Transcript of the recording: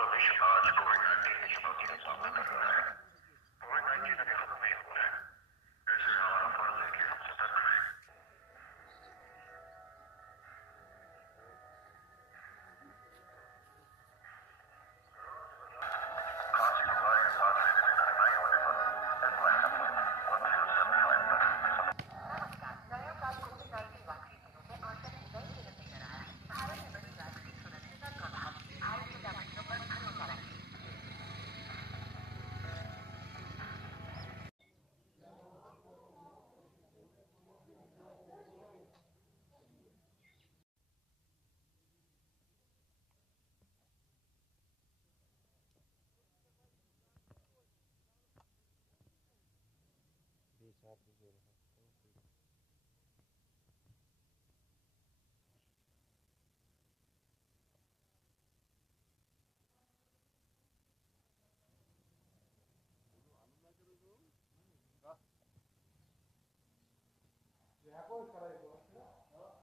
पूरा विश्व आज कोविड-19 की चुनौती का सामना कर रहा है। कोविड-19 अभी खत्म नहीं हुआ है, ऐसे में हमारा फर्ज है कि हम सतर्क रहें। खांसी जुकाम के साथ लेने में कठिनाई होने पर हेल्पलाइन नंबर 1075 पर नया साल कोविड-19 वैक्सीन मिलने और सभी नई नियम लेकर आया है। भारत में बनी वैक्सीन सुरक्षित और प्रभावी। भारतीय वैक्सीनों पर भरोसा रखें। Jakąś krajową